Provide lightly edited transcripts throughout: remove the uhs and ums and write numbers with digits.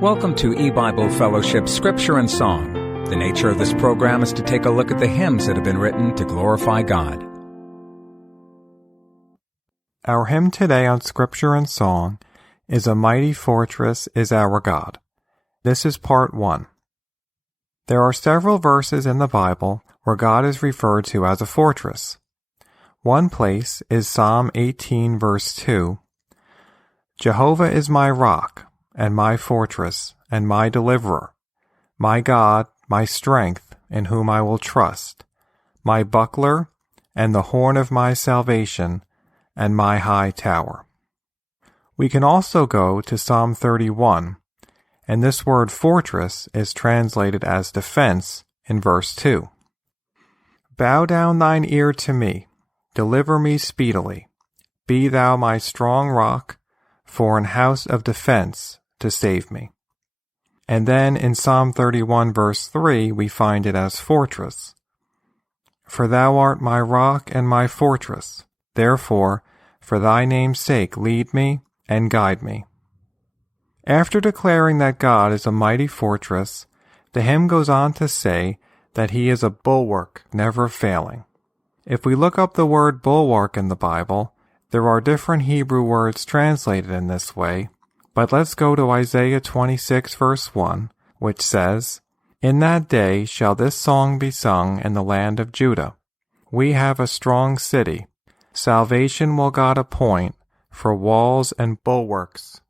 Welcome to eBible Fellowship Scripture and Song. The nature of this program is to take a look at the hymns that have been written to glorify God. Our hymn today on Scripture and Song is "A Mighty Fortress is Our God." This is part 1. There are several verses in the Bible where God is referred to as a fortress. One place is Psalm 18 verse 2. "Jehovah is my rock, and my fortress, and my deliverer, my God, my strength, in whom I will trust, my buckler, and the horn of my salvation, and my high tower." We can also go to Psalm 31, and this word fortress is translated as defense in verse 2. "Bow down thine ear to me, deliver me speedily. Be thou my strong rock, for an house of defense to save me." And then in Psalm 31 verse 3 we find it as fortress. "For thou art my rock and my fortress, therefore for thy name's sake lead me and guide me." After declaring that God is a mighty fortress, the hymn goes on to say that he is a bulwark never failing. If we look up the word bulwark in the Bible, there are different Hebrew words translated in this way, but let's go to Isaiah 26 verse 1, which says, "In that day shall this song be sung in the land of Judah. We have a strong city. Salvation will God appoint for walls and bulwarks."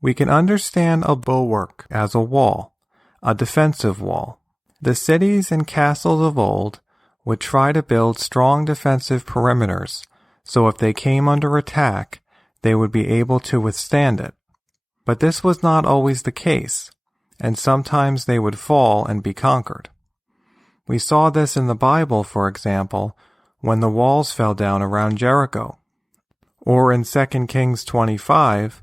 We can understand a bulwark as a wall, a defensive wall. The cities and castles of old would try to build strong defensive perimeters, so if they came under attack, they would be able to withstand it. But this was not always the case, and sometimes they would fall and be conquered. We saw this in the Bible, for example, when the walls fell down around Jericho, or in 2 Kings 25,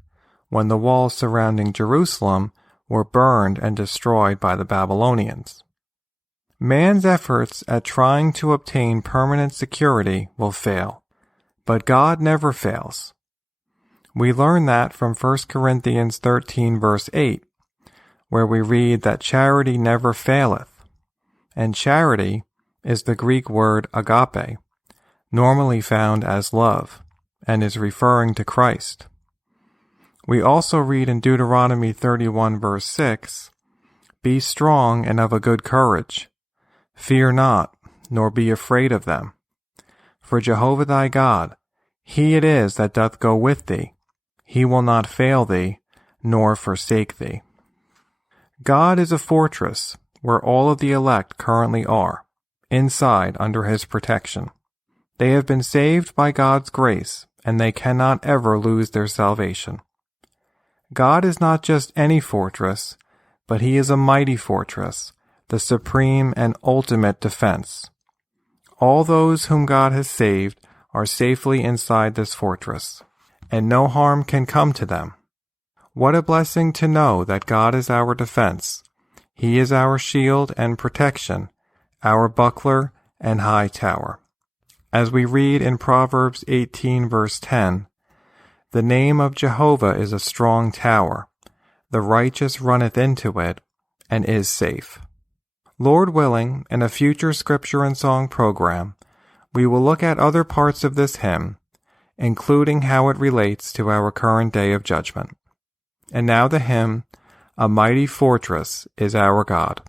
when the walls surrounding Jerusalem were burned and destroyed by the Babylonians. Man's efforts at trying to obtain permanent security will fail, but God never fails. We learn that from 1 Corinthians 13 verse 8, where we read that charity never faileth, and charity is the Greek word agape, normally found as love, and is referring to Christ. We also read in Deuteronomy 31 verse 6, "Be strong and of a good courage. Fear not, nor be afraid of them. For Jehovah thy God, he it is that doth go with thee. He will not fail thee, nor forsake thee." God is a fortress where all of the elect currently are, inside under his protection. They have been saved by God's grace, and they cannot ever lose their salvation. God is not just any fortress, but he is a mighty fortress, the supreme and ultimate defense. All those whom God has saved are safely inside this fortress, and no harm can come to them. What a blessing to know that God is our defense. He is our shield and protection, our buckler and high tower. As we read in Proverbs 18 verse 10, "The name of Jehovah is a strong tower. The righteous runneth into it, and is safe." Lord willing, in a future Scripture and Song program, we will look at other parts of this hymn, including how it relates to our current day of judgment. And now the hymn, "A Mighty Fortress is Our God."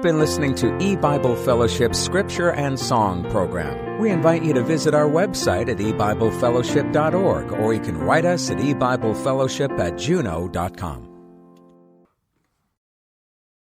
You've been listening to eBible Fellowship's Scripture and Song program. We invite you to visit our website at ebiblefellowship.org, or you can write us at ebiblefellowship@juno.com.